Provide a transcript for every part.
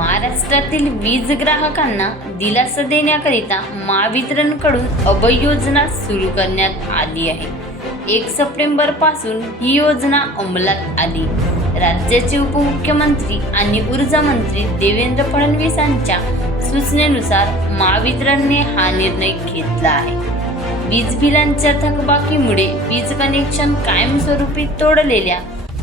महाराष्ट्रातील वीज ग्राहकांना दिलासा देण्याकरिता महावितरणकडून अभय योजना सुरू करण्यात आली आहे. एक सप्टेंबरपासून ही योजना अंमलात आली. राज्याचे उपमुख्यमंत्री आणि ऊर्जा मंत्री देवेंद्र फडणवीसांच्या सूचनेनुसार महावितरणने हा निर्णय घेतला आहे. वीज बिलांच्या थकबाकीमुळे वीज कनेक्शन कायमस्वरूपी तोडलेल्या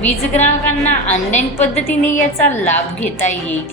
वीज ग्राहकांना ऑनलाईन पद्धतीने याचा लाभ घेता येईल.